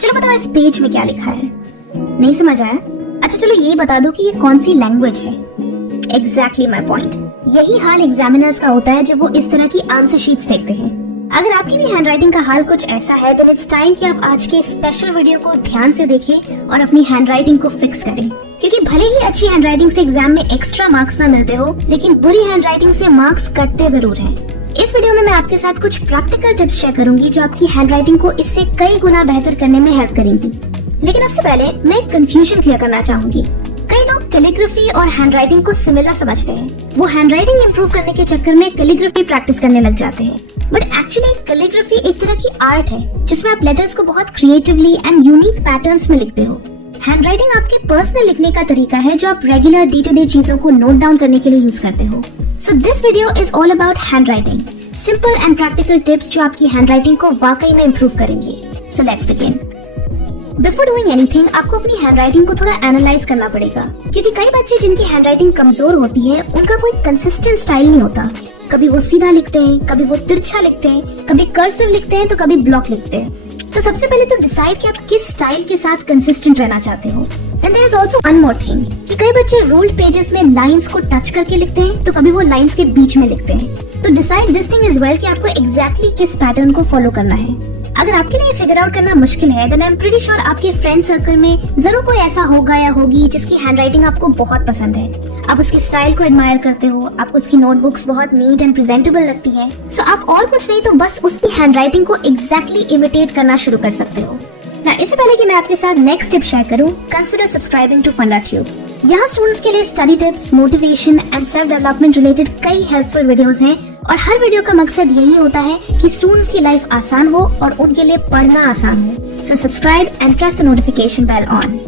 चलो बताओ इस पेज में क्या लिखा है। नहीं समझ आया? अच्छा चलो ये बता दो कि ये कौन सी लैंग्वेज है। Exactly my point. यही हाल एग्जामिनर्स का होता है जब वो इस तरह की आंसर शीट्स देखते हैं। अगर आपकी भी हैंडराइटिंग का हाल कुछ ऐसा है देन इट्स टाइम कि आप आज के स्पेशल वीडियो को ध्यान से देखें और अपनी हैंडराइटिंग को फिक्स करें, क्योंकि भले ही अच्छी हैंडराइटिंग से एग्जाम में एक्स्ट्रा मार्क्स ना मिलते हो, लेकिन बुरी हैंडराइटिंग से मार्क्स कटते जरूर हैं। इस वीडियो में मैं आपके साथ कुछ प्रैक्टिकल टिप्स शेयर करूंगी जो आपकी हैंडराइटिंग को इससे कई गुना बेहतर करने में हेल्प करेंगी। लेकिन उससे पहले मैं एक कंफ्यूजन क्लियर करना चाहूंगी। कई लोग कैलीग्राफी और हैंडराइटिंग को सिमिलर समझते हैं। वो हैंडराइटिंग इंप्रूव करने के चक्कर में कैलीग्राफी प्रैक्टिस करने लग जाते हैं। बट एक्चुअली कैलीग्राफी एक तरह की आर्ट है जिसमें आप लेटर्स को बहुत क्रिएटिवली एंड यूनिक पैटर्न्स में लिखते हो। हैंडराइटिंग आपके पर्सनल लिखने का तरीका है जो आप रेगुलर डे टू डे चीजों को नोट डाउन करने के लिए यूज करते हो। So this video is all about handwriting, simple and practical tips जो आपकी हैंडराइटिंग को वाकई में इंप्रूव करेंगे। So let's begin. Before doing anything आपको अपनी हैंडराइटिंग को थोड़ा एनालाइज करना पड़ेगा, क्योंकि कई बच्चे जिनकी हैंडराइटिंग कमजोर होती है उनका कोई कंसिस्टेंट स्टाइल नहीं होता। कभी वो सीधा लिखते हैं, कभी वो तिरछा लिखते हैं, कभी कर्सिव लिखते हैं तो कभी ब्लॉक लिखते हैं। तो सबसे पहले तो डिसाइड कि आप किस स्टाइल के साथ कंसिस्टेंट रहना चाहते हो। And there is also one more thing कि कई बच्चे रूल्ड पेजेस में लाइंस को टच करके लिखते हैं तो कभी वो लाइंस के बीच में लिखते हैं। तो decide this thing is well कि आपको एग्जैक्टली किस पैटर्न को फॉलो करना है। अगर आपके लिए फिगर आउट करना मुश्किल है then I am pretty sure आपके फ्रेंड सर्कल में जरूर कोई ऐसा होगा या होगी जिसकी हैंडराइटिंग आपको बहुत पसंद है। आप उसकी स्टाइल को एडमायर करते हो, आपको उसकी नोटबुक्स बहुत नीट एंड प्रेजेंटेबल लगती है। सो आप और कुछ नहीं तो बस उसकी हैंडराइटिंग को एग्जैक्टली इमिटेट करना शुरू कर सकते हो। इससे पहले कि मैं आपके साथ नेक्स्ट टिप शेयर करूं, कंसिडर सब्सक्राइबिंग टू फंडा ट्यूब। यहाँ स्टूडेंट्स के लिए study tips, motivation and self development related कई हेल्पफुल वीडियोस हैं और हर वीडियो का मकसद यही होता है कि स्टूडेंट्स की लाइफ आसान हो और उनके लिए पढ़ना आसान हो। So subscribe and press the notification bell on.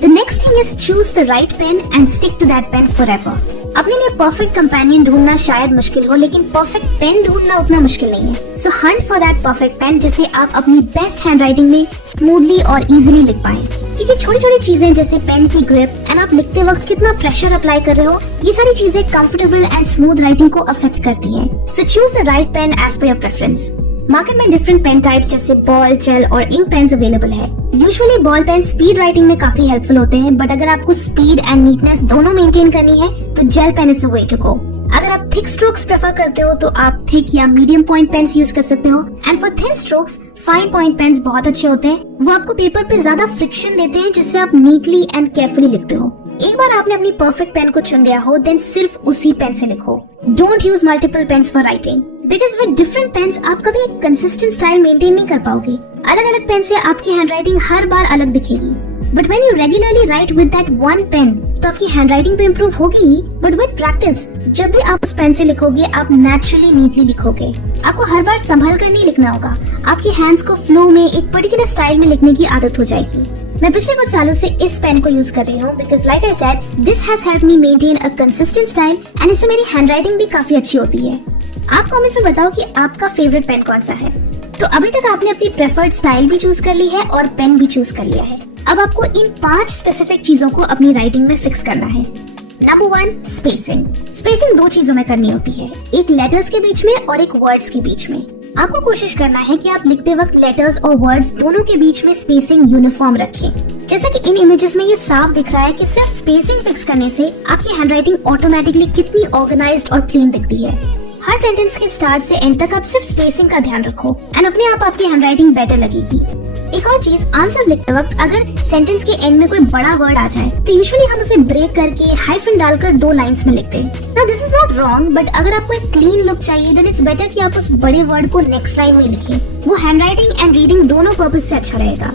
The next thing is choose the right pen and stick to that pen forever. अपने लिए परफेक्ट कंपेनियन ढूंढना शायद मुश्किल हो, लेकिन परफेक्ट पेन ढूंढना उतना मुश्किल नहीं है। So hunt for that perfect pen जिसे आप अपनी बेस्ट हैंडराइटिंग में स्मूथली और इजीली लिख पाएं। क्योंकि छोटी छोटी चीजें जैसे पेन की ग्रिप एंड आप लिखते वक्त कितना प्रेशर अप्लाई कर रहे हो, ये सारी चीजें कंफर्टेबल एंड स्मूथ राइटिंग को अफेक्ट करती हैं। So choose the right pen as per your preference. Market में डिफरेंट पेन टाइप्स जैसे बॉल, जेल और इंक पेन्स अवेलेबल है। Usually ball pen speed writing में काफी हेल्पफुल होते हैं, बट अगर आपको स्पीड एंड नीटनेस दोनों मेंटेन करनी है तो gel pen is the way to go. अगर आप थिक स्ट्रोक्स प्रेफर करते हो तो आप थिक या मीडियम पॉइंट पेन्स यूज कर सकते हो। And for thin strokes fine point pens बहुत अच्छे होते हैं। वो आपको पेपर पे ज्यादा फ्रिक्शन देते हैं जिससे आप नीटली एंड केयरफुली लिखते हो। एक बार आपने अपनी परफेक्ट पेन को चुन लिया हो देन सिर्फ उसी पेन से लिखो। Don't use multiple pens for writing, because with different pens आप कभी एक कंसिस्टेंट स्टाइल मेंटेन नहीं कर पाओगे। अलग अलग पेन से आपकी हैंडराइटिंग हर बार अलग दिखेगी। But when you regularly write with that one pen तो आपकी हैंडराइटिंग तो इम्प्रूव होगी ही, बट विद प्रैक्टिस जब भी आप उस पेन से लिखोगे आप नेचुरली नीटली लिखोगे। आपको हर बार संभल कर नहीं लिखना होगा, आपकी हैंड्स को फ्लो में एक पर्टिकुलर स्टाइल में लिखने की आदत हो जाएगी। मैं पिछले कुछ सालों से इस पेन को यूज कर रही हूँ because like I said this has helped me maintain a consistent style and इससे मेरी हैंडराइटिंग भी काफी अच्छी होती है। आप कमेंट्स में बताओ कि आपका फेवरेट पेन कौन सा है। तो अभी तक आपने अपनी प्रेफर्ड स्टाइल भी चूज कर ली है और पेन भी चूज कर लिया है। अब आपको इन 5 स्पेसिफिक चीजों को अपनी राइटिंग में फिक्स करना है। Number 1, spacing. स्पेसिंग 2 चीजों में करनी होती है, एक लेटर्स के बीच में और एक वर्ड्स के बीच में। आपको कोशिश करना है कि आप लिखते वक्त लेटर्स और वर्ड्स दोनों के बीच में स्पेसिंग यूनिफॉर्म रखें। जैसा कि इन इमेजेस में ये साफ दिख रहा है कि सिर्फ स्पेसिंग फिक्स करने से आपकी हैंडराइटिंग ऑटोमेटिकली कितनी ऑर्गेनाइज्ड और क्लीन दिखती है। हर सेंटेंस के स्टार्ट से एंड तक आप सिर्फ स्पेसिंग का ध्यान रखो एंड अपने आप आपकी हैंडराइटिंग बेटर लगेगी। एक और चीज, आंसर्स लिखते वक्त अगर सेंटेंस के एंड में कोई बड़ा वर्ड आ जाए तो यूजुअली हम उसे ब्रेक करके हाइफन डालकर 2 लाइंस में लिखते हैं। Now this is not wrong, but अगर आपको एक क्लीन लुक चाहिए देन इट्स बेटर कि आप उस बड़े वर्ड को नेक्स्ट लाइन में लिखें। वो हैंडराइटिंग एंड रीडिंग दोनों पर्पज से अच्छा रहेगा।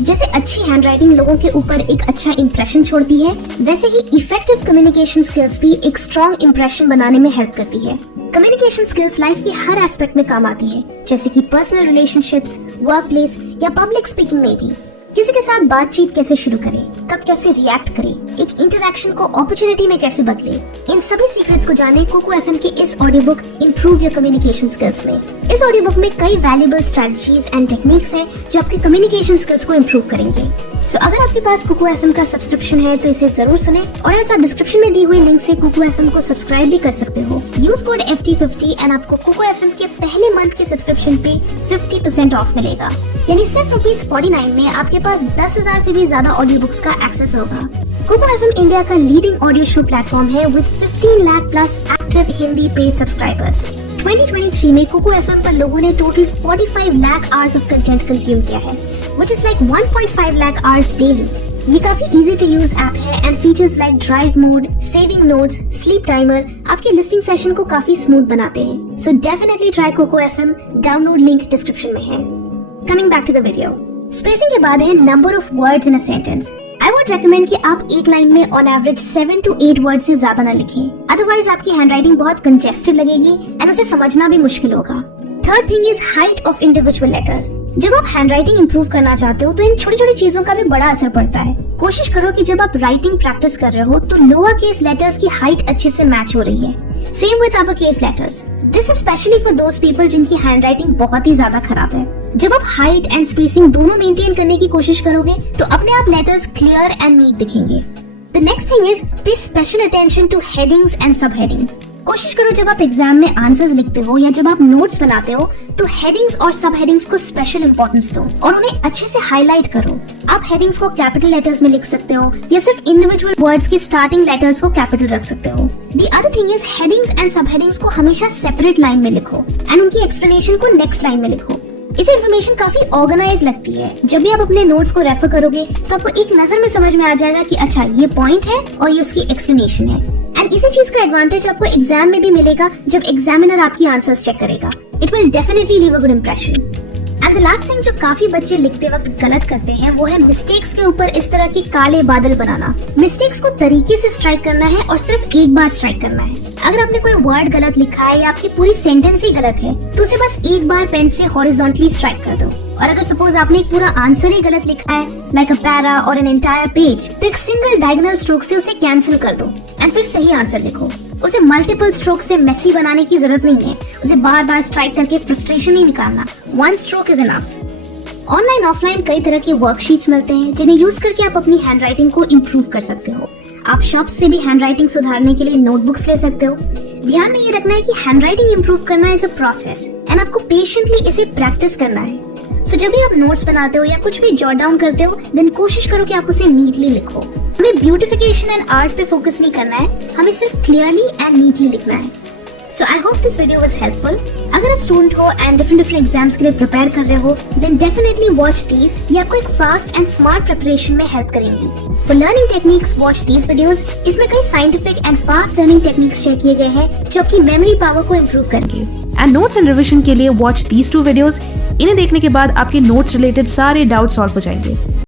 जैसे अच्छी हैंडराइटिंग लोगों के ऊपर एक अच्छा इंप्रेशन छोड़ती है, वैसे ही इफेक्टिव कम्युनिकेशन स्किल्स भी एक स्ट्रॉन्ग इंप्रेशन बनाने में हेल्प करती है। कम्युनिकेशन स्किल्स लाइफ के हर एस्पेक्ट में काम आती है, जैसे कि पर्सनल रिलेशनशिप्स, वर्क प्लेस या पब्लिक स्पीकिंग में भी। किसी के साथ बातचीत कैसे शुरू करें, कब कैसे रिएक्ट करें, एक इंटरेक्शन को अपॉर्चुनिटी में कैसे बदले, इन सभी सीक्रेट्स को जाने कुकू एफएम की इस audio book improve your communication skills में। इस ऑडियो बुक में कई वैल्यूएबल स्ट्रेटजीज एंड टेक्निक्स हैं जो आपके कम्युनिकेशन स्किल्स को इंप्रूव करेंगे। सो अगर आपके पास कुकू एफएम का सब्सक्रिप्शन है तो इसे जरूर सुने, और ऐसा आप डिस्क्रिप्शन में दी हुई लिंक से कुकू एफएम को सब्सक्राइब भी कर सकते हो। यूज कोड FT50 एंड आपको कुकू एफएम के पहले मंथ के सब्सक्रिप्शन पे 50% ऑफ मिलेगा। यानी सिर्फ ₹49 में आपके पास 10,000 से भी ज्यादा ऑडियो बुक्स का एक्सेस होगा। कोको FM इंडिया का लीडिंग ऑडियो शो प्लेटफॉर्म है with 15 lakh plus active Hindi paid subscribers. 2023 में कोको FM पर लोगों ने total 45 lakh hours of content consume किया है, which is like 1.5 lakh hours daily. ये काफी इजी टू यूज ऐप है and features like drive mode, saving notes, sleep timer आपके लिस्टिंग सेशन को काफी स्मूथ बनाते हैं। So definitely try Koko FM, download link description में है। Coming back to the video, spacing के बाद है number of words in a sentence. I would recommend कि आप एक लाइन में ऑन एवरेज 7 to 8 वर्ड से ज्यादा ना लिखें, अदरवाइज आपकी हैंडराइटिंग बहुत कंजेस्टेड लगेगी एंड उसे समझना भी मुश्किल होगा। Third thing is height of individual letters. जब आप हैंडराइटिंग इंप्रूव करना चाहते हो तो इन छोटी छोटी चीजों का भी बड़ा असर पड़ता है। कोशिश करो कि जब आप राइटिंग प्रैक्टिस कर रहे हो तो लोअर केस लेटर्स की हाइट अच्छे से मैच हो रही है। Same with upper case letters. This specially for those people जिनकी हैंडराइटिंग बहुत ही ज्यादा खराब है। जब आप हाइट एंड स्पेसिंग दोनों मेंटेन करने की कोशिश करोगे तो अपने आप लेटर्स क्लियर एंड नीट दिखेंगे। The next thing is pay special attention to headings and sub headings. कोशिश करो जब आप एग्जाम में आंसर्स लिखते हो या जब आप नोट्स बनाते हो तो हेडिंग्स और सब हेडिंग्स को स्पेशल इंपॉर्टेंस दो और उन्हें अच्छे से हाईलाइट करो। आप हेडिंग्स को कैपिटल लेटर्स में लिख सकते हो या सिर्फ इंडिविजुअल वर्ड्स के स्टार्टिंग लेटर्स को कैपिटल रख सकते हो। The other thing is headings and sub headings को हमेशा सेपरेट लाइन में लिखो एंड उनकी एक्सप्लेनेशन को नेक्स्ट लाइन में लिखो। इसे इन्फॉर्मेशन काफी ऑर्गेनाइज लगती है। जब भी आप अपने नोट्स को रेफर करोगे तो आपको एक नजर में समझ में आ जाएगा कि अच्छा ये पॉइंट है और ये उसकी एक्सप्लेनेशन है। एंड इसी चीज का एडवांटेज आपको एग्जाम में भी मिलेगा जब एग्जामिनर आपकी आंसर्स चेक करेगा। It will definitely leave a good impression. And the last thing जो काफी बच्चे लिखते वक्त गलत करते हैं वो है मिस्टेक्स के ऊपर इस तरह के काले बादल बनाना। मिस्टेक्स को तरीके से स्ट्राइक करना है और सिर्फ एक बार स्ट्राइक करना है। अगर आपने कोई वर्ड गलत लिखा है या आपकी पूरी सेंटेंस ही गलत है तो उसे बस एक बार पेन से हॉरिजॉन्टली स्ट्राइक कर दो। और अगर सपोज आपने एक पूरा आंसर ही गलत लिखा है लाइक अ पैरा और एन एंटायर पेज तो एक सिंगल डायगोनल स्ट्रोक से उसे कैंसिल कर दो एंड फिर सही आंसर लिखो। उसे मल्टीपल स्ट्रोक से मेसी बनाने की जरूरत नहीं है। उसे बार बार स्ट्राइक करके फ्रस्ट्रेशन नहीं निकालना। One stroke is enough. Online offline कई तरह के वर्कशीट्स मिलते हैं जिन्हें यूज करके आप अपनी हैंडराइटिंग को इम्प्रूव कर सकते हो। आप शॉप से भी हैंडराइटिंग सुधारने के लिए नोटबुक्स ले सकते हो। ध्यान में ये रखना है कि हैंडराइटिंग इम्प्रूव करना इज अ प्रोसेस एंड आपको पेशेंटली इसे प्रैक्टिस करना है। सो जब भी आप नोट्स बनाते हो या कुछ भी जॉट डाउन करते हो देन कोशिश करो कि आप उसे नीटली लिखो। हमें ब्यूटिफिकेशन एंड आर्ट पे फोकस नहीं करना है, हमें सिर्फ क्लियरली एंड नीटली लिखना है। So I hope this video was helpful. अगर आप स्टूडेंट हो एंड डिफरेंट एग्जाम्स के लिए प्रिपेयर कर रहे हो देन डेफिनेटली वॉच दीज। ये आपको एक फास्ट एंड स्मार्ट प्रिपरेशन में हेल्प करेंगी। For learning techniques watch these videos. इसमें कई scientific and fast learning techniques share किए गए हैं जो आपकी मेमोरी पावर को इम्प्रूव करेंगे। एंड नोट्स एंड रिविजन के लिए वॉच दीज 2 वीडियोस। इन्हें देखने के बाद आपके नोट्स रिलेटेड सारे डाउट सॉल्व हो जाएंगे।